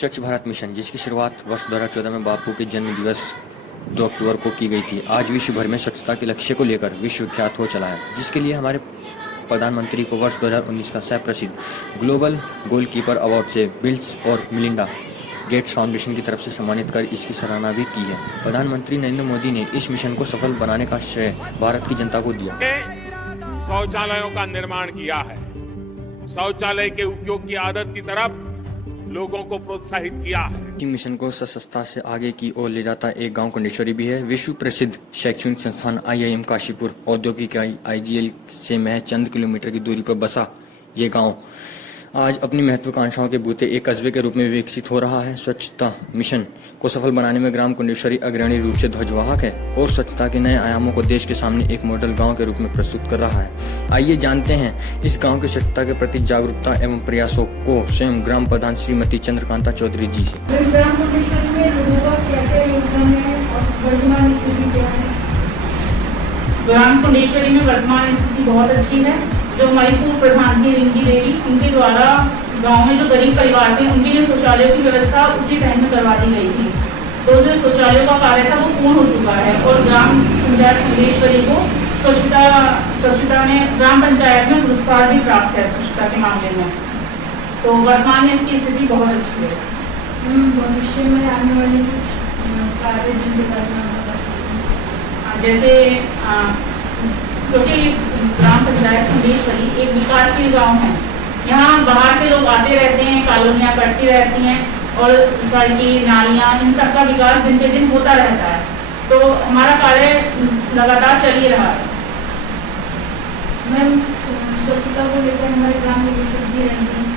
स्वच्छ भारत मिशन, जिसकी शुरुआत वर्ष 2014 में बापू के जन्म दिवस 2 अक्टूबर को की गई थी, आज विश्व भर में स्वच्छता के लक्ष्य को लेकर विश्वविख्यात हो चला है, जिसके लिए हमारे प्रधानमंत्री को वर्ष 2019 का सह प्रसिद्ध ग्लोबल गोलकीपर अवार्ड से बिल्स और मिलिंडा गेट्स फाउंडेशन की तरफ से सम्मानित कर इसकी सराहना भी की है। प्रधानमंत्री नरेंद्र मोदी ने इस मिशन को सफल बनाने का श्रेय भारत की जनता को दिया। शौचालयों का निर्माण किया है, शौचालय के उपयोग की आदत की तरफ लोगों को प्रोत्साहित किया है। इस मिशन को सशस्त्रता से आगे की ओर ले जाता एक गांव कंडेश्वरी भी है। विश्व प्रसिद्ध शैक्षणिक संस्थान IIM काशीपुर औद्योगिक इकाई IGL से महज चंद किलोमीटर की दूरी पर बसा ये गांव आज अपनी महत्वाकांक्षाओं के बूते एक कस्बे के रूप में विकसित हो रहा है। स्वच्छता मिशन को सफल बनाने में ग्राम कुंडेश्वरी अग्रणी रूप से ध्वजवाहक है और स्वच्छता के नए आयामों को देश के सामने एक मॉडल गांव के रूप में प्रस्तुत कर रहा है। आइए जानते हैं इस गांव की स्वच्छता के प्रति जागरूकता एवं प्रयासों को स्वयं ग्राम प्रधान श्रीमती चंद्रकांता चौधरी जी से। ग्राम कुंडेश्वरी में लोगों का क्या योगदान है और वर्तमान स्थिति क्या है? ग्राम कुंडेश्वरी में वर्तमान स्थिति बहुत अच्छी है। जो हमारी पूर्व प्रधान थी रिंकी देवी, उनके द्वारा गांव में जो गरीब परिवार थे उनके लिए शौचालयों की व्यवस्था उसी टाइम में करवा दी गई थी। तो जो शौचालयों का कार्य था वो पूर्ण हो चुका है और ग्राम पंचायत कुंडेश्वरी को स्वच्छता में ग्राम पंचायत में पुरस्कार भी प्राप्त है स्वच्छता के मामले में। तो वर्तमान में इसकी स्थिति बहुत अच्छी है। भविष्य में आने वाले कुछ कार्य जिनके करना जैसे क्योंकि ग्राम पंचायत कुंडेश्वरी एक विकासशील गांव है, यहाँ बाहर से लोग आते रहते हैं, कॉलोनियाँ कटती रहती हैं और सड़कें नालियाँ इन सब का विकास दिन पे दिन होता रहता है। तो हमारा कार्य लगातार चल ही रहा है। मैम, स्वच्छता को लेकर हमारे ग्राम कुंडेश्वरी की रैंकिंग,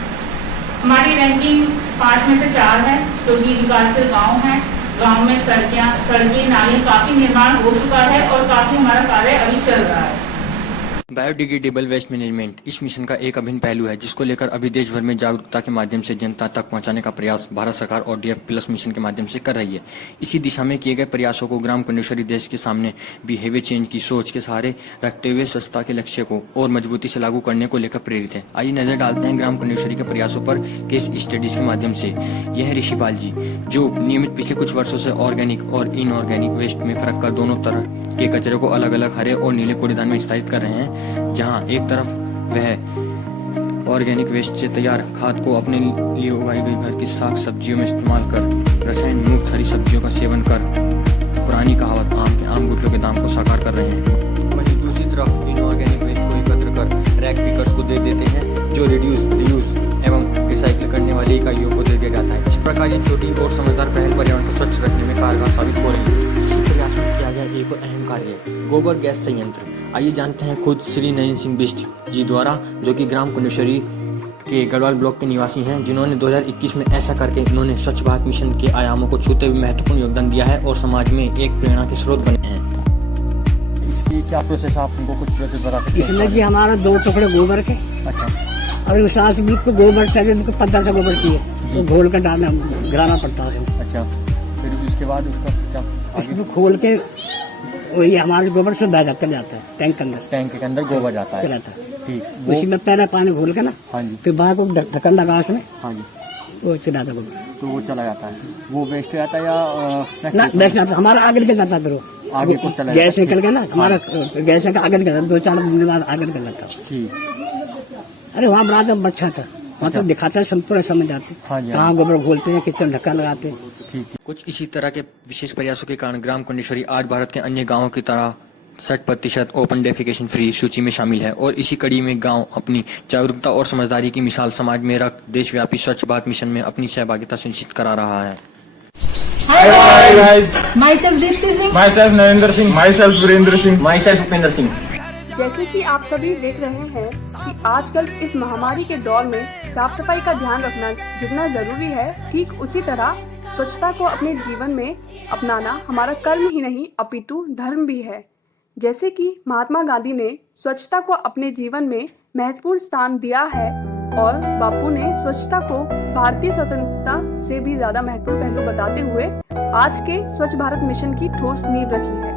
हमारी रैंकिंग 5 में से 4 है, क्योंकि विकासशील गाँव है। गांव में सड़कें नाली काफी निर्माण हो चुका है और काफी हमारा कार्य अभी चल रहा है। बायोडिग्रेडेबल वेस्ट मैनेजमेंट इस मिशन का एक अभिन्न पहलू है, जिसको लेकर अभी देश भर में जागरूकता के माध्यम से जनता तक पहुंचाने का प्रयास भारत सरकार और DF+ मिशन के माध्यम से कर रही है। इसी दिशा में किए गए प्रयासों को ग्राम कुंडेश्वरी देश के सामने बिहेवियर चेंज की सोच के सहारे रखते हुए स्वच्छता के लक्ष्य को और मजबूती से लागू करने को लेकर प्रेरित है। आइए नजर डालते हैं ग्राम कुंडेश्वरी के प्रयासों पर केस स्टडीज के माध्यम से। यह है ऋषिपाल जी, जो नियमित पिछले कुछ वर्षों से ऑर्गेनिक और इनऑर्गेनिक वेस्ट में फर्क कर दोनों तरह के कचरे को अलग अलग हरे और नीले कूड़ेदान में विस्तारित कर रहे हैं। जहां एक तरफ वह ऑर्गेनिक वेस्ट से तैयार खाद को अपने लिए उगाई गई घर की साग सब्जियों में इस्तेमाल कर रसायन मुक्त हरी सब्जियों का सेवन कर पुरानी कहावत आम गुटलों के दाम को साकार कर रहे हैं। वहीं दूसरी तरफ इनऑर्गेनिक वेस्ट को एकत्र कर रैक पिकर्स को दे देते हैं, जो रिड्यूस रीयूज एवं रिसाइकिल करने वाली इकाइयों को दे दिया जाता है। इस प्रकार ये छोटी और समझदार पहल पर्यावरण को स्वच्छ रखने में कारगर साबित हो रही है। इसी प्रयास में किया गया एक अहम कार्य गोबर गैस संयंत्र। आइए जानते हैं खुद श्री नयन सिंह बिष्ट जी द्वारा, जो कि ग्राम कुंडेश्वरी के गढ़वाल ब्लॉक के निवासी हैं, जिन्होंने 2021 में ऐसा करके इन्होंने स्वच्छ भारत मिशन के आयामों को छूते हुए महत्वपूर्ण योगदान दिया है और समाज में एक प्रेरणा के स्रोत बने हैं। इसकी क्या प्रोसेस, आप हमको कुछ प्रोसेस बता सकते हैं? इसमें जी हमारा 2 टुकड़े गोबर के, अच्छा, और उस साथ बिल्कुल गोबर चाहिए, बिल्कुल 15 से गोबर चाहिए, तो घोल कर डालना गिराना पड़ता है। अच्छा, फिर उसके बाद उसका क्या आगे? खोल के वही हमारे गोबर से बह जाता है टैंक के अंदर, टैंक के अंदर गोबर जाता है। ठीक, उसी में पहले पानी घोल के ना, हाँ जी, फिर बाहर को ढक्कन लगा उसमें, हाँ जी, वो चला था गोबर, तो वो चला जाता है। वो वेस्ट जाता है या ना वेस्ट जाता, हमारा आगे निकल जाता, फिर आगे को चला गैस निकल गया ना हमारा, गैस का आगे निकल जाता, 2-4 दिन बाद आगे निकल जाता। ठीक, अरे वहाँ बड़ा तो अच्छा था, वहाँ तो दिखाता है, पूरा समझ जाते कहाँ गोबर घोलते हैं, किस तरह ढक्कन लगाते हैं। ठीक। कुछ इसी तरह के विशेष प्रयासों के कारण ग्राम कुंडेश्वरी आज भारत के अन्य गांवों की तरह 60% ओपन डेफिकेशन फ्री सूची में शामिल है और इसी कड़ी में गांव अपनी जागरूकता और समझदारी की मिसाल समाज में रख देशव्यापी स्वच्छ भारत मिशन में अपनी सहभागिता सुनिश्चित करा रहा है। Hi guys, myself Deepti Singh, myself Narendra Singh, myself Virendra Singh, myself Upendra Singh. जैसे कि आप सभी देख रहे हैं कि आजकल इस महामारी के दौर में साफ सफाई का ध्यान रखना जितना जरूरी है, ठीक उसी तरह स्वच्छता को अपने जीवन में अपनाना हमारा कर्म ही नहीं अपितु धर्म भी है। जैसे कि महात्मा गांधी ने स्वच्छता को अपने जीवन में महत्वपूर्ण स्थान दिया है और बापू ने स्वच्छता को भारतीय स्वतंत्रता से भी ज्यादा महत्वपूर्ण पहलू बताते हुए आज के स्वच्छ भारत मिशन की ठोस नींव रखी है।